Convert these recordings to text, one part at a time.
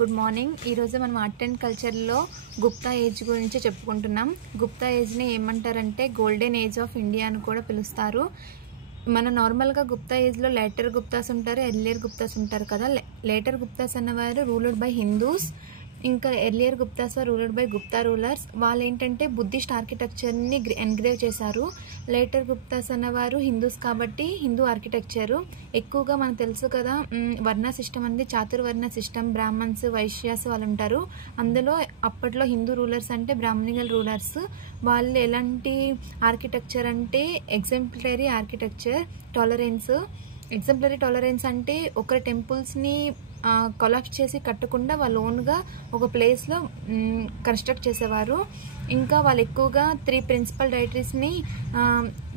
Good morning. ఈరోజు మనం art and కల్చర్లో గుప్తా ఏజ్ గురించి చెప్పుకుంటున్నాం. గుప్తా ఏజ్ని ఏమంటారంటే గోల్డెన్ ఏజ్ ఆఫ్ ఇండియా అని కూడా పిలుస్తారు. మన నార్మల్గా గుప్తా ఏజ్లో లేటర్ గుప్తాస్ ఉంటారు, ఎర్లియర్ గుప్తాస్ ఉంటారు కదా. లేటర్ గుప్తాస్ అన్నవారు రూల్డ్ బై హిందూస్, ఇంకా earlier Guptas ruled by Gupta rulers. వాళ్ళు ఏంటంటే బుద్ధిస్ట్ ఆర్కిటెక్చర్ని ఎన్గ్రేవ్ చేశారు. లేటర్ గుప్తాస్ అన్నవారు హిందూస్ కాబట్టి హిందూ ఆర్కిటెక్చరు. ఎక్కువగా మనకు తెలుసు కదా, వర్ణ సిస్టమ్ అనేది చాతుర్వర్ణ సిస్టమ్. బ్రాహ్మణ్స్, వైశ్యాస్ వాళ్ళు ఉంటారు. అందులో అప్పట్లో హిందూ రూలర్స్ అంటే బ్రాహ్మణికల్ రూలర్స్. వాళ్ళు ఎలాంటి ఆర్కిటెక్చర్ అంటే exemplary architecture, tolerance. Exemplary tolerance అంటే ఒక టెంపుల్స్ని కొలాప్స్ చేసి కట్టకుండా వాళ్ళు ఓన్గా ఒక ప్లేస్లో కన్స్ట్రక్ట్ చేసేవారు. ఇంకా వాళ్ళు ఎక్కువగా 3 ప్రిన్సిపల్ డైటీస్ని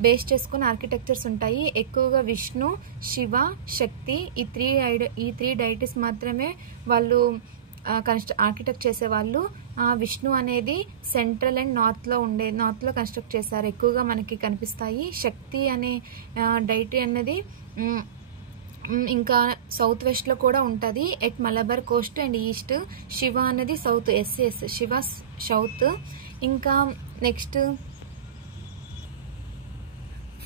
బేస్ చేసుకుని ఆర్కిటెక్చర్స్ ఉంటాయి. ఎక్కువగా విష్ణు, శివ, శక్తి, ఈ త్రీ డైటీస్ మాత్రమే వాళ్ళు ఆర్కిటెక్ట్ చేసేవాళ్ళు. విష్ణు అనేది సెంట్రల్ అండ్ నార్త్లో కన్స్ట్రక్ట్ చేశారు, ఎక్కువగా మనకి కనిపిస్తాయి. శక్తి అనే డైటీ అన్నది ఇంకా సౌత్ వెస్ట్లో కూడా ఉంటుంది, at Malabar Coast and east. Shiva అనేది సౌత్, శివ సౌత్. ఇంకా నెక్స్ట్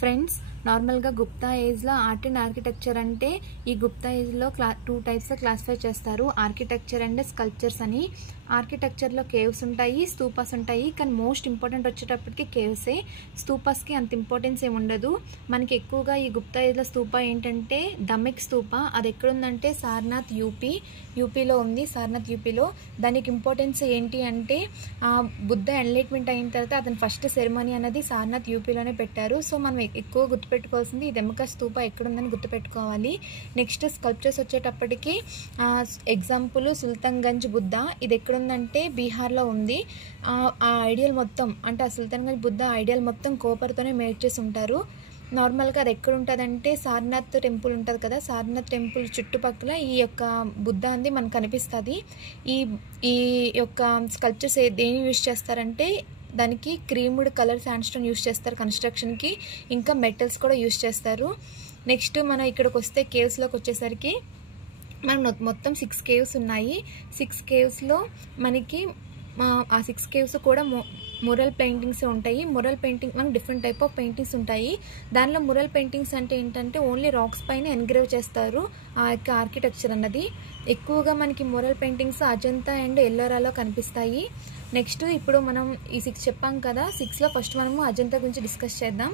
ఫ్రెండ్స్, నార్మల్గా గుప్తా ఏజ్లో ఆర్ట్ అండ్ ఆర్కిటెక్చర్ అంటే ఈ గుప్తా ఏజ్లో 2 టైప్స్గా క్లాసిఫై చేస్తారు, ఆర్కిటెక్చర్ అండ్ స్కల్ప్చర్స్ అని. ఆర్కిటెక్చర్లో కేవ్స్ ఉంటాయి, స్తూపాస్ ఉంటాయి. కానీ మోస్ట్ ఇంపార్టెంట్ వచ్చేటప్పటికి కేవ్సే. స్తూపాస్కి అంత ఇంపార్టెన్స్ ఏమి ఉండదు మనకి. ఎక్కువగా ఈ గుప్తా ఏజ్లో స్తూపా ఏంటంటే దమిక్ స్తూపా. అది ఎక్కడుందంటే సారనాథ్, యూపీలో ఉంది. సారనాథ్ యూపీలో. దానికి ఇంపార్టెన్స్ ఏంటి అంటే బుద్ధ ఎన్లైట్మెంట్ అయిన తర్వాత అతని ఫస్ట్ సెరమనీ అనేది సారనాథ్ యూపీలోనే పెట్టారు. సో మనం ఎక్కువ గుర్తుపెట్టుకోవాల్సింది ఈ దమిక స్తూపా ఎక్కడుందని గుర్తుపెట్టుకోవాలి. నెక్స్ట్ స్కల్ప్చర్స్ వచ్చేటప్పటికి ఎగ్జాంపుల్ సుల్తాన్గంజ్ బుద్ధ. ఇది ఎక్కడుందంటే బీహార్లో ఉంది. ఆ ఐడియల్ మొత్తం అంటే ఆ సుల్తాన్గంజ్ బుద్ధ ఐడియల్ మొత్తం కోపర్తోనే మేడ్ చేసి ఉంటారు. నార్మల్గా అది ఎక్కడ ఉంటుందంటే సారనాథ్ టెంపుల్ ఉంటుంది కదా, సారనాథ్ టెంపుల్ చుట్టుపక్కల ఈ యొక్క బుద్ధ అనేది మనకు కనిపిస్తుంది. ఈ యొక్క స్కల్ప్చర్స్ దేని యూజ్ చేస్తారంటే దానికి క్రీమ్డ్ కలర్ శాండ్స్టోన్ యూజ్ చేస్తారు కన్స్ట్రక్షన్కి. ఇంకా మెటల్స్ కూడా యూజ్ చేస్తారు. నెక్స్ట్ మనం ఇక్కడికి వస్తే కేవ్స్లోకి వచ్చేసరికి మనకు మొత్తం 6 కేవ్స్ ఉన్నాయి. 6 కేవ్స్లో మనకి ఆ 6 కేవ్స్ కూడా మురల్ పెయింటింగ్స్ ఉంటాయి. మురల్ పెయింటింగ్ మనకు డిఫరెంట్ టైప్ ఆఫ్ పెయింటింగ్స్ ఉంటాయి. దానిలో మురల్ పెయింటింగ్స్ అంటే ఏంటంటే ఓన్లీ రాక్స్ పైన ఎన్గ్రేవ్ చేస్తారు ఆ యొక్క ఆర్కిటెక్చర్ అన్నది. ఎక్కువగా మనకి మురల్ పెయింటింగ్స్ అజంతా అండ్ ఎల్లోరాలో కనిపిస్తాయి. నెక్స్ట్ ఇప్పుడు మనం ఈ 6 చెప్పాం కదా, 6లో ఫస్ట్ మనము అజంతా గురించి డిస్కస్ చేద్దాం.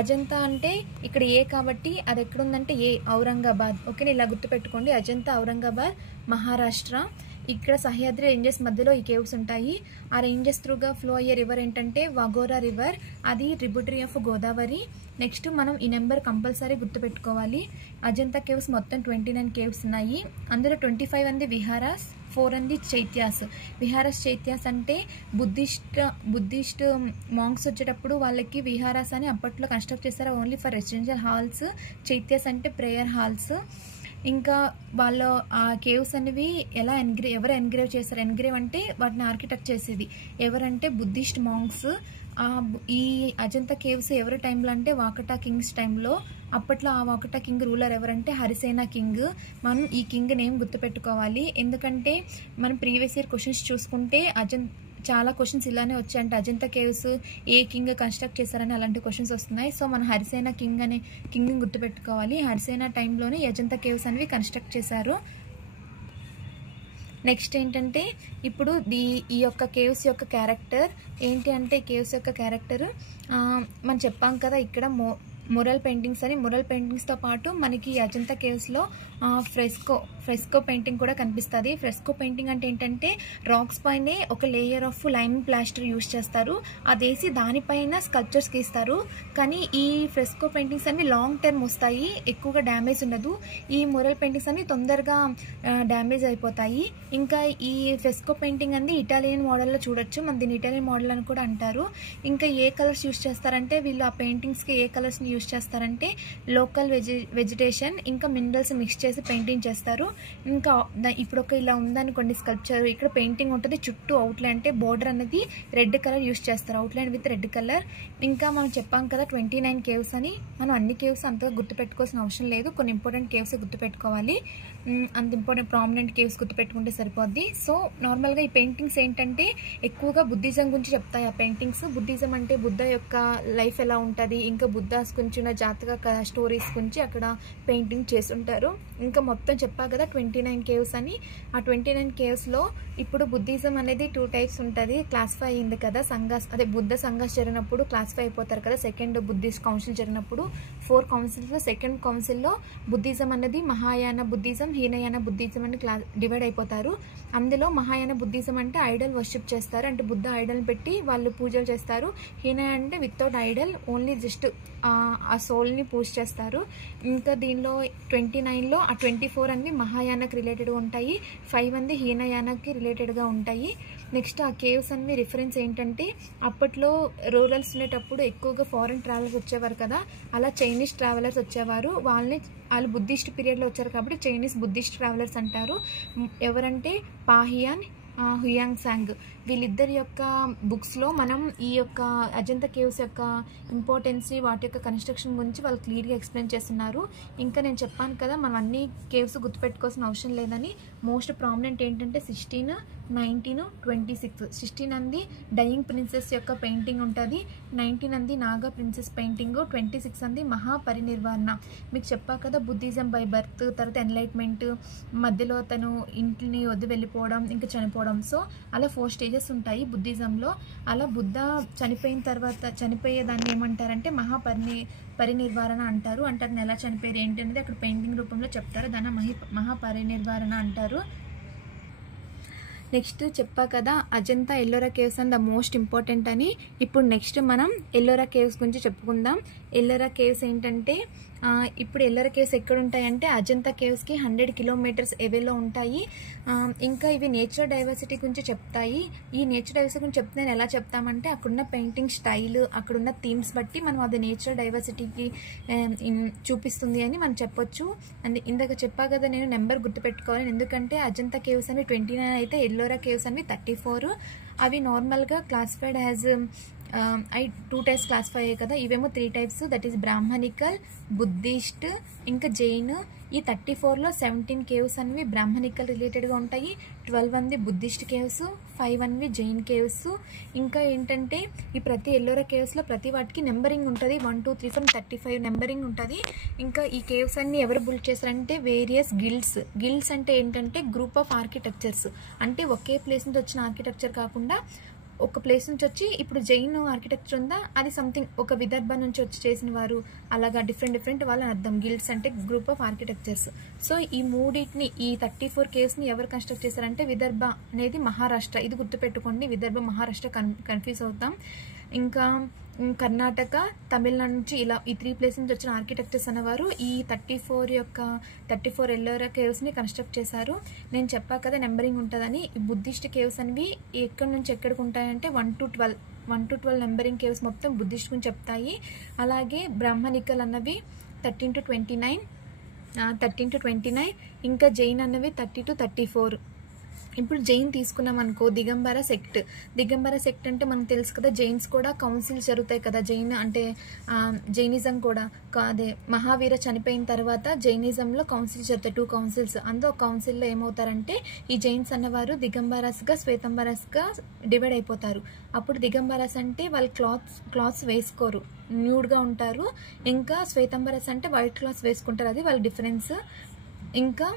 అజంతా అంటే ఇక్కడ ఏ కాబట్టి అది ఎక్కడుందంటే ఔరంగాబాద్. ఓకే, ఇలా గుర్తుపెట్టుకోండి. అజంతా ఔరంగాబాద్, మహారాష్ట్ర. ఇక్కడ సహ్యాద్రి రేంజెస్ మధ్యలో ఈ కేవ్స్ ఉంటాయి. ఆ రేంజెస్ త్రూగా ఫ్లో అయ్యే రివర్ ఏంటంటే వాఘోరా రివర్, అది ట్రిబ్యూటరీ ఆఫ్ గోదావరి. నెక్స్ట్ మనం ఈ నెంబర్ కంపల్సరీ గుర్తుపెట్టుకోవాలి. అజంతా కేవ్స్ మొత్తం 29 కేవ్స్ ఉన్నాయి. అందులో 25 అంది విహారాస్, 4 అంది చైత్యాస్. విహారాస్, చైత్యాస్ అంటే బుద్ధిస్ట్ మాంగ్స్ వచ్చేటప్పుడు వాళ్ళకి విహారాస్ అని అప్పట్లో కన్స్ట్రక్ట్ చేస్తారు only for residential halls. Chaityas అంటే ప్రేయర్ హాల్స్. ఇంకా వాళ్ళు ఆ కేవ్స్ అనేవి ఎవరు ఎన్గ్రేవ్ చేస్తారు? ఎన్గ్రేవ్ అంటే వాటిని ఆర్కిటెక్ట్ చేసేది ఎవరంటే బుద్ధిస్ట్ మాంగ్స్. ఈ అజంతా కేవ్స్ ఎవరి టైంలో అంటే వాకటా కింగ్స్ టైంలో. అప్పట్లో ఆ వాకటా కింగ్ రూలర్ ఎవరంటే హరిసేన కింగ్. మనం ఈ కింగ్ నేమ్ గుర్తుపెట్టుకోవాలి, ఎందుకంటే మనం ప్రీవియస్ ఇయర్ క్వశ్చన్స్ చూసుకుంటే చాలా క్వశ్చన్స్ ఇలానే వచ్చాయంటే Ajanta caves a king construct చేశారని అలాంటి క్వశ్చన్స్ వస్తున్నాయి. సో మన హరిసేన కింగ్ అనే కింగ్ని గుర్తుపెట్టుకోవాలి. హరిసేన టైంలోనే అజంతా కేవ్స్ అనేవి కన్స్ట్రక్ట్ చేశారు. నెక్స్ట్ ఏంటంటే ఇప్పుడు ఈ యొక్క కేవ్స్ యొక్క క్యారెక్టర్ ఏంటి అంటే కేవ్స్ యొక్క క్యారెక్టర్ మనం చెప్పాం కదా ఇక్కడ మురల్ పెయింటింగ్స్ అని. మురల్ పెయింటింగ్స్తో పాటు మనకి అజంతా కేవ్స్లో ఫ్రెస్కో పెయింటింగ్ కూడా కనిపిస్తుంది. ఫ్రెస్కో పెయింటింగ్ అంటే ఏంటంటే రాక్స్ పైనే ఒక layer of lime plaster use చేస్తారు, అదేసి దానిపైన స్కల్ప్చర్స్ గీస్తారు. కానీ ఈ ఫ్రెస్కో పెయింటింగ్స్ అన్ని లాంగ్ టర్మ్ వస్తాయి, ఎక్కువగా డ్యామేజ్ ఉండదు. ఈ మురల్ పెయింటింగ్స్ అన్ని తొందరగా డ్యామేజ్ అయిపోతాయి. ఇంకా ఈ ఫ్రెస్కో పెయింటింగ్ అనేది ఇటాలియన్ మోడల్లో చూడొచ్చు, మన దీన్ని ఇటాలియన్ మోడల్ అని కూడా అంటారు. ఇంకా ఏ కలర్స్ యూజ్ చేస్తారంటే వీళ్ళు ఆ పెయింటింగ్స్కి ఏ కలర్స్ని యూజ్ చేస్తారంటే లోకల్ వెజిటేషన్ ఇంకా మినరల్స్ మిక్స్ చేసి పెయింటింగ్ చేస్తారు. ఇంకా ఇప్పుడు ఇలా ఉందనుకోండి స్కల్ప్చర్, ఇక్కడ పెయింటింగ్ ఉంటుంది, చుట్టూ అవుట్లైన్ అంటే బోర్డర్ అనేది రెడ్ కలర్ యూస్ చేస్తారు, అవుట్లైన్ విత్ రెడ్ కలర్. ఇంకా మనం చెప్పాం కదా 29 కేవ్స్ అని. మనం అన్ని కేవ్స్ అంతగా గుర్తుపెట్టుకోవాల్సిన అవసరం లేదు, కొన్ని ఇంపార్టెంట్ కేవ్స్ గుర్తుపెట్టుకోవాలి. అంత ఇంపార్టెంట్ ప్రామినెంట్ కేవ్స్ గుర్తుపెట్టుకుంటే సరిపోద్ది. సో నార్మల్గా ఈ పెయింటింగ్స్ ఏంటంటే ఎక్కువగా బుద్ధిజం గురించి చెప్తాయి ఆ పెయింటింగ్స్. బుద్ధిజం అంటే బుద్ధ యొక్క లైఫ్ ఎలా ఉంటుంది, ఇంకా బుద్ధాస్ గురించి ఉన్న జాతక స్టోరీస్ గురించి అక్కడ పెయింటింగ్ చేస్తుంటారు. ఇంకా మొత్తం చెప్పా కదా 29 కేవ్స్ అని. ఆ 29 కేవ్స్లో ఇప్పుడు బుద్ధిజం అనేది 2 టైప్స్ ఉంటుంది, క్లాసిఫై అయింది కదా. సంఘాస్ అదే బుద్ధ సంఘాస్ జరిగినప్పుడు క్లాసిఫై అయిపోతారు కదా. సెకండ్ బుద్ధిస్ట్ కౌన్సిల్ జరిగినప్పుడు 4 కౌన్సిల్స్లో సెకండ్ కౌన్సిల్లో బుద్ధిజం అనేది మహాయాన బుద్ధిజం, హీనయాన బుద్ధిజం అని డివైడ్ అయిపోతారు. అందులో మహాయాన బుద్ధిజం అంటే ఐడల్ వర్షిప్ చేస్తారు, అంటే బుద్ధ ఐడల్ పెట్టి వాళ్ళు పూజలు చేస్తారు. హీనయాన అంటే వితౌట్ ఐడల్, ఓన్లీ జస్ట్ ఆ సోల్ని పూజ చేస్తారు. ఇంకా దీనిలో 29లో ఆ 24 అన్ని మహాయానకి రిలేటెడ్గా ఉంటాయి, 5 అన్ని హీనయానకి రిలేటెడ్గా ఉంటాయి. నెక్స్ట్ ఆ కేవ్స్ అన్ని రిఫరెన్స్ ఏంటంటే అప్పట్లో రూరల్స్ ఉండేటప్పుడు ఎక్కువగా ఫారెన్ ట్రావెలర్స్ వచ్చేవారు కదా, అలా చైనీస్ ట్రావెలర్స్ వచ్చేవారు. వాళ్ళు బుద్ధిస్ట్ పీరియడ్లో వచ్చారు కాబట్టి చైనీస్ బుద్ధిస్ట్ ట్రావెలర్స్ అంటారు. ఎవరంటే పాహియాన్, హుయాంగ్ సాంగ్, వీళ్ళిద్దరి యొక్క బుక్స్లో మనం ఈ యొక్క అజంతా కేవ్స్ యొక్క ఇంపార్టెన్స్, వాటి యొక్క కన్స్ట్రక్షన్ గురించి వాళ్ళు క్లియర్గా ఎక్స్ప్లెయిన్ చేస్తున్నారు. ఇంకా నేను చెప్పాను కదా మనం అన్ని కేవ్స్ గుర్తుపెట్టుకోవాల్సిన అవసరం లేదని. మోస్ట్ ప్రామినెంట్ ఏంటంటే 16, 19, 26. 16 అంది డయింగ్ ప్రిన్సెస్ యొక్క పెయింటింగ్ ఉంటుంది, 19 అంది నాగా ప్రిన్సెస్ పెయింటింగ్, 26 అంది మహాపరినిర్వాణ. మీకు చెప్పా కదా బుద్ధిజం బై బర్త్, తర్వాత ఎన్లైట్మెంట్, మధ్యలో తను ఇంటిని వద్దు వెళ్ళిపోవడం, ఇంకా చనిపోవడం. సో అలా 4 స్టేజెస్ ఉంటాయి బుద్ధిజంలో. అలా బుద్ధ చనిపోయిన తర్వాత చనిపోయేదాన్ని ఏమంటారంటే పరినిర్వాణ అంటారు. అంటే అతను ఎలా చనిపోయారు ఏంటి అనేది అక్కడ పెయింటింగ్ రూపంలో చెప్తారు, దాన్ని మహాపరినిర్వాణ అంటారు. నెక్స్ట్ చెప్పా కదా Ajanta Ellora caves and the most important అని. ఇప్పుడు నెక్స్ట్ మనం ఎల్లోరా కేవ్స్ గురించి చెప్పుకుందాం. ఎల్లోరా కేవ్స్ ఏంటంటే ఇప్పుడు ఎల్లోరా కేవ్స్ ఎక్కడ ఉంటాయంటే అజంతా కేవ్స్కి 100 కిలోమీటర్స్ ఎవేలో ఉంటాయి. ఇంకా ఇవి నేచర్ డైవర్సిటీ గురించి చెప్తాయి. ఈ నేచర్ డైవర్సిటీ గురించి చెప్తే ఎలా చెప్తామంటే అక్కడున్న పెయింటింగ్ స్టైల్, అక్కడున్న థీమ్స్ బట్టి మనం అది నేచర్ డైవర్సిటీకి చూపిస్తుంది అని మనం చెప్పొచ్చు. ఇందాక చెప్పా కదా నేను నెంబర్ గుర్తుపెట్టుకోవాలి, ఎందుకంటే అజంతా కేవ్స్ అని 29 అయితే ఎల్లోరా కేవ్స్ అని 34. అవి నార్మల్గా క్లాసిఫైడ్ యాజ్ 2 టైప్స్ క్లాసిఫై అయ్యాయి కదా. ఇవేమో 3 types, that is Brahminical, Buddhist, ఇంకా జైన్. ఈ 34లో 17 కేవ్స్ అనేవి బ్రాహ్మణికల్ రిలేటెడ్గా ఉంటాయి, 12 అన్ని బుద్ధిస్ట్ కేవ్స్, 5 అన్ని జైన్ కేవ్స్. ఇంకా ఏంటంటే ఈ ప్రతి ఎల్లోరా కేవ్స్లో ప్రతి వాటికి నెంబరింగ్ ఉంటుంది, 1, 2, 3, 4, 35 నెంబరింగ్ ఉంటుంది. ఇంకా ఈ కేవ్స్ అన్ని ఎవరు బిల్డ్ చేశారంటే వేరియస్ గిల్డ్స్ అంటే ఏంటంటే గ్రూప్ ఆఫ్ ఆర్కిటెక్చర్స్. అంటే ఒకే ప్లేస్ నుంచి వచ్చిన ఆర్కిటెక్చర్ కాకుండా ఒక ప్లేస్ నుంచి వచ్చి, ఇప్పుడు జైన్ ఆర్కిటెక్చర్ ఉందా అది సంథింగ్ ఒక విదర్భ నుంచి వచ్చి చేసిన వారు, అలాగా డిఫరెంట్ వాళ్ళని అర్థం. గిల్డ్స్ అంటే గ్రూప్ ఆఫ్ ఆర్కిటెక్చర్స్. సో ఈ మూడింటిని, ఈ 34 కేవ్స్ని ఎవరు కన్స్ట్రక్ట్ చేశారంటే విదర్భ అనేది మహారాష్ట్ర. ఇది గుర్తుపెట్టుకోండి, విదర్భ మహారాష్ట్ర కన్ఫ్యూజ్ అవుతాం. ఇంకా కర్ణాటక, తమిళనాడు నుంచి ఇలా ఈ 3 ప్లేస్ నుంచి వచ్చిన ఆర్కిటెక్చర్స్ అనేవారు ఈ 34 ఎల్లోరా కేవ్స్ని కన్స్ట్రక్ట్ చేశారు. నేను చెప్పా కదా నెంబరింగ్ ఉంటుందని. ఈ బుద్ధిస్ట్ కేవ్స్ అనేవి ఎక్కడి నుంచి ఎక్కడికి ఉంటాయంటే 1 to 12 నెంబరింగ్ కేవ్స్ మొత్తం బుద్ధిస్ట్ గురించి చెప్తాయి. అలాగే బ్రాహ్మణికల్ అన్నవి 13 to 29, ఇంకా జైన్ అన్నవి 30 to 34. ఇప్పుడు జైన్ తీసుకున్నాం అనుకో, దిగంబర సెక్ట్ అంటే మనకు తెలుసు కదా, జైన్స్ కూడా కౌన్సిల్స్ జరుగుతాయి కదా. జైన్ అంటే జైనిజం కూడా అదే మహావీర చనిపోయిన తర్వాత జైనిజంలో కౌన్సిల్స్ జరుగుతాయి, 2 కౌన్సిల్స్. అందులో కౌన్సిల్లో ఏమవుతారంటే ఈ జైన్స్ అన్నవారు దిగంబరస్గా, శ్వేతంబరస్గా డివైడ్ అయిపోతారు. అప్పుడు దిగంబరస్ అంటే వాళ్ళు క్లాత్స్ వేసుకోరు, న్యూడ్గా ఉంటారు. ఇంకా శ్వేతంబరస్ అంటే వైట్ క్లాత్స్ వేసుకుంటారు, అది వాళ్ళ డిఫరెన్స్. ఇంకా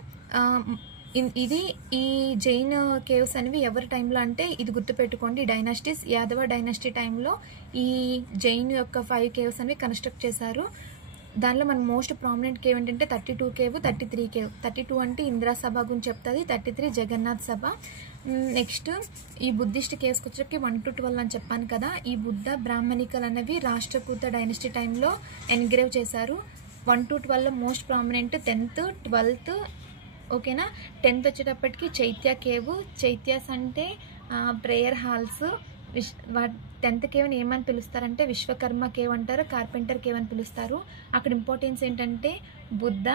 ఇది ఈ జైన్ కేవ్స్ అనేవి ఎవరి టైంలో అంటే ఇది గుర్తుపెట్టుకోండి, డైనాసిటీస్, యాదవ డైనాసిటీ టైంలో ఈ జైన్ యొక్క 5 కేవ్స్ అనేవి కన్స్ట్రక్ట్ చేశారు. దానిలో మన మోస్ట్ ప్రామినెంట్ కేవ్ ఏంటంటే 32 కేవ్, 33 కేవ్. 32 అంటే ఇందిరా సభ గురించి చెప్తుంది, 33 జగన్నాథ్ సభ. నెక్స్ట్ ఈ బుద్ధిస్ట్ కేవ్స్కి వచ్చేసరికి 1 to 12 అని చెప్పాను కదా. ఈ బుద్ధ బ్రాహ్మణికల్ అనేవి రాష్ట్రకూత డైనాసిటీ టైంలో ఎన్గ్రేవ్ చేశారు. 1 to 12లో most prominent 10th, 12th. ఓకేనా. 10th వచ్చేటప్పటికి చైత్య కేవ్. చైత్యాస్ అంటే ప్రేయర్ హాల్స్. 10th కేవ్ని ఏమని పిలుస్తారంటే విశ్వకర్మ కేవ్ అంటారు, కార్పెంటర్ కేవ్ అని పిలుస్తారు. అక్కడ ఇంపార్టెన్స్ ఏంటంటే బుద్ధ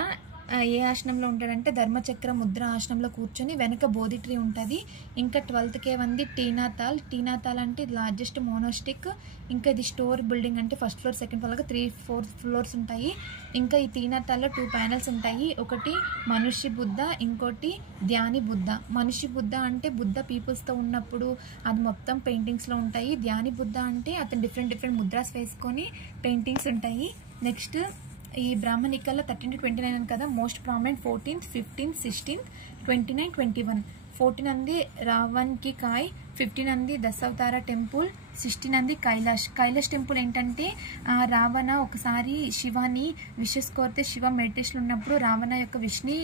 ఏ ఆసనంలో ఉంటాడంటే ధర్మచక్ర ముద్ర ఆసనంలో కూర్చొని వెనక బోధి ట్రీ ఉంటుంది. ఇంకా 12th కేవ్ అంది టీనాతాల్. టీనాతాల్ అంటే ఇది లార్జెస్ట్ మోనోస్టిక్. ఇంకా ఇది స్టోర్ బిల్డింగ్, అంటే first floor second floor 3-4 floors ఉంటాయి. ఇంకా ఈ టీనాతాల్లో 2 ప్యానెల్స్ ఉంటాయి. ఒకటి మనుష్య బుద్ధ, ఇంకోటి ధ్యాని బుద్ధ. మనుష్య బుద్ధ అంటే బుద్ధ పీపుల్స్తో ఉన్నప్పుడు అది మొత్తం పెయింటింగ్స్లో ఉంటాయి. ధ్యాని బుద్ధ అంటే అతను డిఫరెంట్ ముద్రాస్ వేసుకొని పెయింటింగ్స్ ఉంటాయి. నెక్స్ట్ ఈ బ్రాహ్మణికల్లో 13-29 అని కదా, most prominent 14th, 15th, 16th, 29, 21. 14 అంది రావణ్ కి కాయ్, 15 అంది దశావతార టెంపుల్, 16 అంది కైలాష్ టెంపుల్. ఏంటంటే రావణ ఒకసారి శివాని విషెస్ కోరితే శివ మెడిటేషన్ ఉన్నప్పుడు రావణ యొక్క విష్ని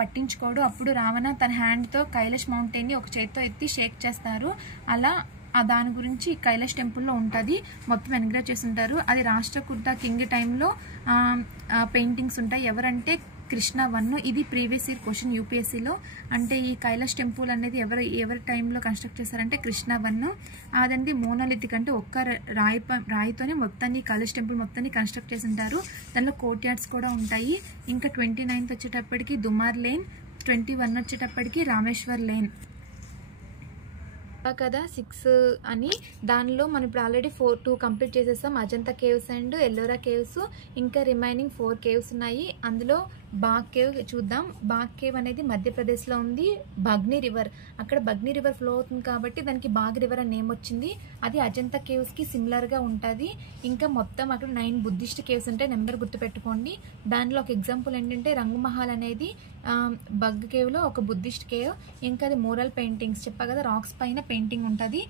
పట్టించుకోడు. అప్పుడు రావణ తన హ్యాండ్తో కైలాష్ మౌంటైన్ని ఒక చేతితో ఎత్తి షేక్ చేస్తారు. అలా దాని గురించి కైలాష్ టెంపుల్లో ఉంటుంది. మొత్తం ఎన్గ్రేవ్ చేసి ఉంటారు. అది రాష్ట్రకూట కింగ్ టైంలో పెయింటింగ్స్ ఉంటాయి. ఎవరంటే కృష్ణ 1. ఇది ప్రీవియస్ ఇయర్ క్వశ్చన్ యూపీఎస్సీలో. అంటే ఈ కైలాష్ టెంపుల్ అనేది ఎవరి టైంలో కన్స్ట్రక్ట్ చేశారంటే కృష్ణ 1. అదండి మోనోలిథిక్, అంటే ఒక్క రాయితోనే మొత్తాన్ని కైలాష్ టెంపుల్ మొత్తాన్ని కన్స్ట్రక్ట్ చేసి ఉంటారు. దానిలో కోర్ట్ యార్డ్స్ కూడా ఉంటాయి. ఇంకా 29th వచ్చేటప్పటికి దుమార్ లేన్, 21 వచ్చేటప్పటికి రామేశ్వర్ లేన్ కదా 6 అని. దానిలో మనం ఇప్పుడు ఆల్రెడీ 2 కంప్లీట్ చేసేసాం. Ajanta caves and Ellora caves. ఇంకా రిమైనింగ్ 4 కేవ్స్ ఉన్నాయి. అందులో బాగ్ కేవ్ చూద్దాం. బాగ్ కేవ్ అనేది మధ్యప్రదేశ్లో ఉంది. బగ్ని రివర్, అక్కడ బగ్ని రివర్ ఫ్లో అవుతుంది కాబట్టి దానికి బాగ్ రివర్ అని నేమ్ వచ్చింది. అది అజంతా కేవ్స్కి సిమిలర్గా ఉంటుంది. ఇంకా మొత్తం అక్కడ 9 బుద్ధిస్ట్ కేవ్స్ ఉంటాయి. నెంబర్ గుర్తుపెట్టుకోండి. దానిలో ఒక ఎగ్జాంపుల్ ఏంటంటే రంగమహల్ అనేది బగ్ కేవ్లో ఒక బుద్ధిస్ట్ కేవ్. ఇంకా అది మోరల్ పెయింటింగ్స్ చెప్పా కదా, రాక్స్ పైన పెయింటింగ్ ఉంటుంది.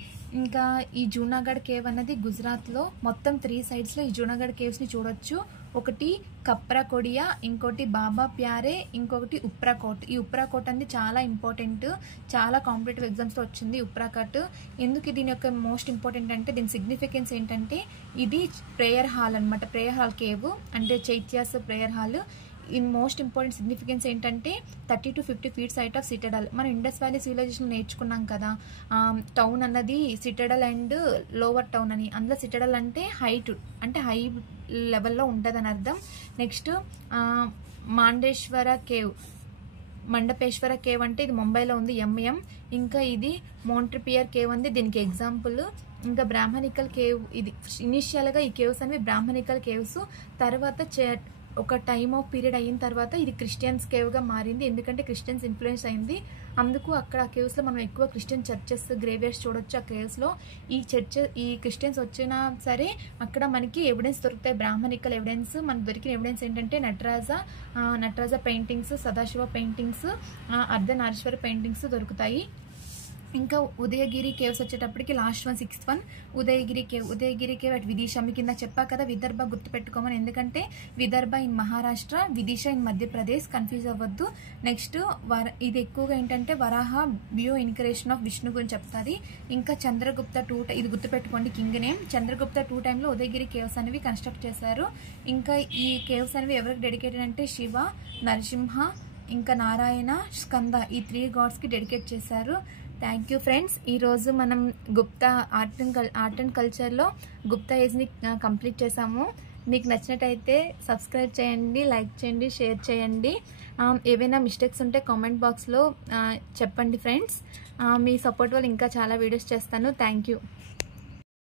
ఇంకా ఈ జూనాగఢ్ కేవ్ అనేది గుజరాత్లో. మొత్తం 3 సైడ్స్లో ఈ జూనాగఢ్ కేవ్స్ని చూడొచ్చు. ఒకటి కప్రా కొడియా, ఇంకోటి బాబా ప్యారే, ఇంకొకటి ఉప్రాకోట్. ఈ ఉప్రాకోట్ అనేది చాలా ఇంపార్టెంట్, చాలా కాంపిటేటివ్ ఎగ్జామ్స్లో వచ్చింది ఉప్రాకోట్. ఎందుకు దీని యొక్క మోస్ట్ ఇంపార్టెంట్ అంటే దీని సిగ్నిఫికెన్స్ ఏంటంటే ఇది ప్రేయర్ హాల్ అనమాట. ప్రేయర్ హాల్ కేవ్ అంటే చైత్యాస్ ప్రేయర్ హాల్. ఈ మోస్ట్ ఇంపార్టెంట్ సిగ్నిఫికెన్స్ ఏంటంటే 30 to 50 feet height of Citadel. మనం ఇండస్ వ్యాలీ సివిలైజేషన్ నేర్చుకున్నాం కదా, టౌన్ అన్నది సిటడల్ అండ్ లోవర్ టౌన్ అని. అందులో సిటడల్ అంటే హైట్, అంటే హై లెవెల్లో ఉంటుంది అని అర్థం. నెక్స్ట్ మండపేశ్వర కేవ్ అంటే ఇది ముంబైలో ఉంది, ఎంఎం. ఇంకా ఇది మోంట్రిపియర్ కేవ్ ఉంది దీనికి ఎగ్జాంపుల్. ఇంకా బ్రాహ్మణికల్ కేవ్, ఇది ఇనిషియల్గా ఈ కేవ్స్ అనేవి బ్రాహ్మణికల్ కేవ్స్. తర్వాత ఒక టైమ్ ఆఫ్ పీరియడ్ అయిన తర్వాత ఇది క్రిస్టియన్స్ కేవ్గా మారింది. ఎందుకంటే క్రిస్టియన్స్ ఇన్ఫ్లుయెన్స్ అయింది. అందుకు అక్కడ ఆ కేవ్స్లో మనం ఎక్కువ క్రిస్టియన్ చర్చెస్, గ్రేవియర్స్ చూడొచ్చు. ఆ కేవ్స్లో ఈ క్రిస్టియన్స్ వచ్చినా సరే అక్కడ మనకి ఎవిడెన్స్ దొరుకుతాయి, బ్రాహ్మణికల్ ఎవిడెన్స్. మనకు దొరికిన ఎవిడెన్స్ ఏంటంటే Nataraja paintings, Sadashiva paintings, Ardhanarishvara paintings దొరుకుతాయి. ఇంకా ఉదయగిరి కేవ్స్ వచ్చేటప్పటికి last 6th one Udayagiri cave at Vidisha. మీ కింద చెప్పా కదా విదర్భ గుర్తుపెట్టుకోమని, ఎందుకంటే Vidarbha in Maharashtra, Vidisha in Madhya Pradesh, confuse అవ్వద్దు. నెక్స్ట్ ఇది ఎక్కువగా ఏంటంటే వరాహ బియో ఇన్కరేషన్ ఆఫ్ విష్ణు గురించి చెప్తుంది. ఇంకా చంద్రగుప్త 2 ఇది గుర్తుపెట్టుకోండి కింగ్ నేమ్. చంద్రగుప్త 2 టైంలో ఉదయగిరి కేవ్స్ అనేవి కన్స్ట్రక్ట్ చేశారు. ఇంకా ఈ కేవ్స్ అనేవి ఎవరికి డెడికేటెడ్ అంటే శివ, నరసింహ, ఇంకా నారాయణ, స్కంద, ఈ 3 గాడ్స్కి డెడికేట్ చేశారు. Thank you friends. ఈరోజు మనం గుప్తా ఆర్ట్ అండ్ కల్చర్లో గుప్తా ఏజ్ని కంప్లీట్ చేసాము. మీకు నచ్చినట్టయితే సబ్స్క్రైబ్ చేయండి, లైక్ చేయండి, షేర్ చేయండి. ఏవైనా మిస్టేక్స్ ఉంటే కామెంట్ బాక్స్లో చెప్పండి ఫ్రెండ్స్. మీ సపోర్ట్ వల్ల ఇంకా చాలా వీడియోస్ చేస్తాను. Thank you.